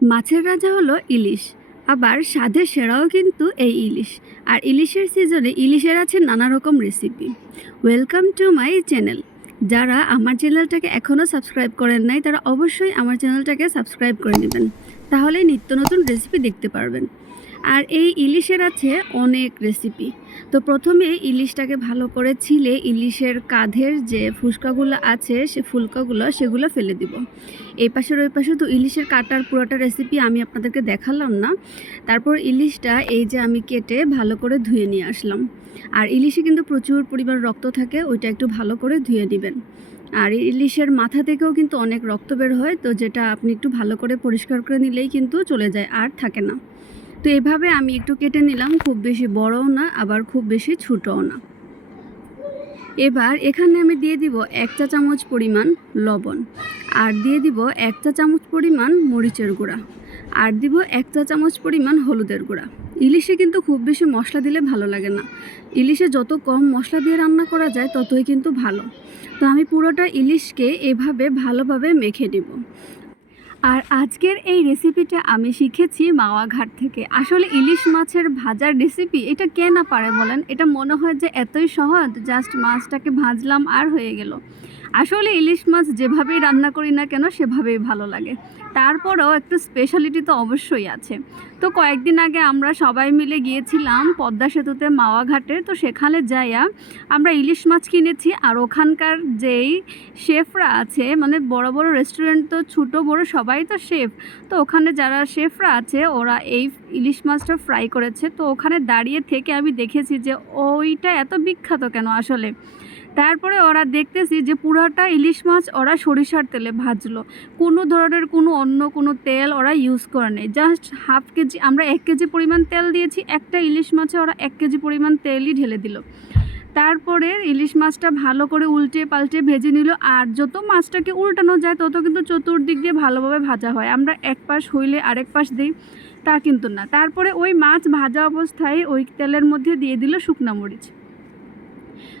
মাছের রাজা হলো ইলিশ, আবার স্বাদের সেরাও কিন্তু এই ইলিশ। আর ইলিশের সিজনে ইলিশের আছে নানা রকম recipe. Welcome to my channel. যারা আমার চ্যানেলটাকে এখনও সাবস্ক্রাইব করেন নাই তারা অবশ্যই আমার চ্যানেলটাকে সাবস্ক্রাইব করে নেবেন, তাহলে নিত্য নতুন রেসিপি দেখতে পারবেন। আর এই ইলিশের আছে অনেক রেসিপি। তো প্রথমে ইলিশটাকে ভালো করে ছিলে ইলিশের কাঁধের যে ফুসকাগুলো আছে সেগুলো ফেলে দিব। এই পাশের ওই পাশে তো ইলিশের কাটার পুরোটা রেসিপি আমি আপনাদেরকে দেখালাম না। তারপর ইলিশটা এই যে আমি কেটে ভালো করে ধুয়ে নিয়ে আসলাম। আর ইলিশে কিন্তু প্রচুর পরিমাণ রক্ত থাকে, ওইটা একটু ভালো করে ধুয়ে নেবেন। আর ইলিশের মাথা থেকেও কিন্তু অনেক রক্ত বের হয়, তো যেটা আপনি একটু ভালো করে পরিষ্কার করে নিলেই কিন্তু চলে যায়, আর থাকে না। তো এভাবে আমি একটু কেটে নিলাম, খুব বেশি বড়ও না আবার খুব বেশি ছোটও না। এবার এখানে আমি দিয়ে দিব 1 চা চামচ পরিমাণ লবণ, আর দিয়ে দিব 1 চা চামচ পরিমাণ মরিচের গুঁড়া, আর দিব 1 চা চামচ পরিমাণ হলুদের গুঁড়া। ইলিশে কিন্তু খুব বেশি মশলা দিলে ভালো লাগে না, ইলিশে যত কম মশলা দিয়ে রান্না করা যায় ততই কিন্তু ভালো। তো আমি পুরোটা ইলিশকে এভাবে ভালোভাবে মেখে নেব। আর আজকের এই রেসিপিটা আমি শিখেছি মাওয়া ঘাট থেকে। আসলে ইলিশ মাছের ভাজার রেসিপি এটা কে না পারে বলেন? এটা মনে হয় যে এতই সহজ, জাস্ট মাছটাকে ভাজলাম আর হয়ে গেল। আসলে ইলিশ মাছ যেভাবেই রান্না করি না কেন সেভাবেই ভালো লাগে। তারপরেও একটু স্পেশালিটি তো অবশ্যই আছে। তো কয়েকদিন আগে আমরা সবাই মিলে গিয়েছিলাম পদ্মা সেতুতে মাওয়া ঘাটে। তো সেখানে যাইয়া আমরা ইলিশ মাছ কিনেছি, আর ওখানকার যেই শেফরা আছে, মানে বড় বড় রেস্টুরেন্ট তো ছোট বড় সবাই তো শেফ। তো ওখানে যারা শেফরা আছে ওরা এই ইলিশ মাছটা ফ্রাই করেছে। তো ওখানে দাঁড়িয়ে থেকে আমি দেখেছি যে ওইটা এত বিখ্যাত কেন আসলে। তারপরে ওরা দেখতেছি যে পুরাটা ইলিশ মাছ ওরা সরিষার তেলে ভাজলো, কোনো ধরনের অন্য কোনো তেল ওরা ইউজ করে নেই। জাস্ট হাফ কেজি, আমরা 1 কেজি পরিমাণ তেল দিয়েছি, একটা ইলিশ মাছে ওরা 1 কেজি পরিমাণ তেলই ঢেলে দিল। তারপরে ইলিশ মাছটা ভালো করে উল্টে পাল্টে ভেজে নিল। আর যত মাছটাকে উল্টানো যায় তত কিন্তু চতুর্দিক দিয়ে ভালোভাবে ভাজা হয়। আমরা এক পাশ হইলে আরেক পাশ দিই তা কিন্তু না। তারপরে ওই মাছ ভাজা অবস্থায় ওই তেলের মধ্যে দিয়ে দিল শুকনা মরিচ।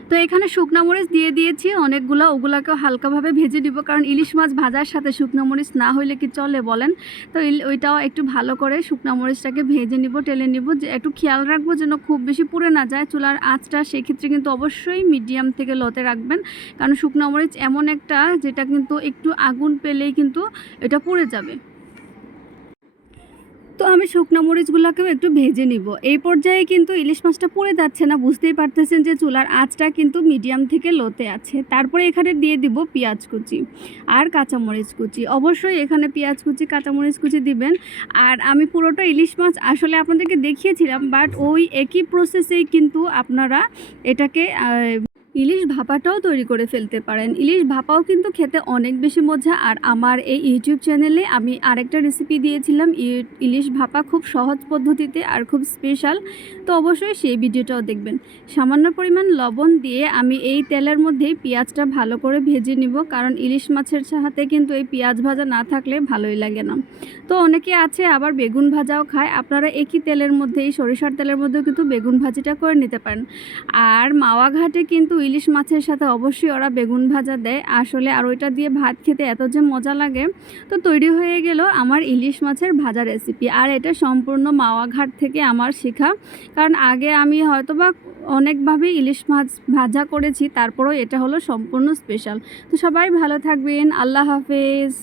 তো এখানে শুকনা মরিচ দিয়ে দিয়েছি অনেকগুলো, ওগুলাকেও হালকাভাবে ভেজে দিব, কারণ ইলিশ মাছ ভাজার সাথে শুকনো মরিচ না হইলে কি চলে বলেন? তো ওইটাও একটু ভালো করে শুকনা মরিচটাকে ভেজে নিব, টেলে নিব। যে একটু খেয়াল রাখবো যেন খুব বেশি পুড়ে না যায় চুলার আঁচটা, সেক্ষেত্রে কিন্তু অবশ্যই মিডিয়াম থেকে লোতে রাখবেন, কারণ শুকনো মরিচ এমন একটা যেটা কিন্তু একটু আগুন পেলেই কিন্তু এটা পুড়ে যাবে। তো আমি শুকনো মরিচগুলোকেও একটু ভেজে নিব। এই পর্যায়ে কিন্তু ইলিশ মাছটা পুড়ে যাচ্ছে না, বুঝতেই পারতেছেন যে চুলার আঁচটা কিন্তু মিডিয়াম থেকে লোতে আছে। তারপরে এখানে দিয়ে দিব পেঁয়াজ কুচি আর কাঁচামরিচ কুচি। অবশ্যই এখানে পেঁয়াজ কুচি কাঁচামরিচ কুচি দিবেন। আর আমি পুরোটা ইলিশ মাছ আসলে আপনাদেরকে দেখিয়েছিলাম, বাট ওই একই প্রসেসেই কিন্তু আপনারা এটাকে ইলিশ ভাপাটাও তৈরি করে ফেলতে পারেন। ইলিশ ভাপাও কিন্তু খেতে অনেক বেশি মজা। আর আমার এই ইউটিউব চ্যানেলে আমি আরেকটা রেসিপি দিয়েছিলাম ইলিশ ভাপা, খুব সহজ পদ্ধতিতে আর খুব স্পেশাল। তো অবশ্যই সেই ভিডিওটাও দেখবেন। সামান্য পরিমাণ লবণ দিয়ে আমি এই তেলের মধ্যেই পেঁয়াজটা ভালো করে ভেজে নিব, কারণ ইলিশ মাছের সাথে কিন্তু এই পেঁয়াজ ভাজা না থাকলে ভালোই লাগে না। তো অনেকে আছে আবার বেগুন ভাজাও খায়, আপনারা একই তেলের মধ্যেই সরিষার তেলের মধ্যেও কিন্তু বেগুন ভাজিটা করে নিতে পারেন। আর মাওয়া ঘাটে কিন্তু ইলিশ মাছের সাথে অবশ্যই ওরা বেগুন ভাজা দেয় আসলে, আর ওইটা দিয়ে ভাত খেতে এত যে মজা লাগে। তো তৈরি হয়ে গেল আমার ইলিশ মাছের ভাজা রেসিপি। আর এটা সম্পূর্ণ মাওয়া ঘাট থেকে আমার শেখা, কারণ আগে আমি হয়তোবা অনেকভাবেই ইলিশ মাছ ভাজা করেছি, তারপরেও এটা হলো সম্পূর্ণ স্পেশাল। তো সবাই ভালো থাকবেন, আল্লাহ হাফেজ।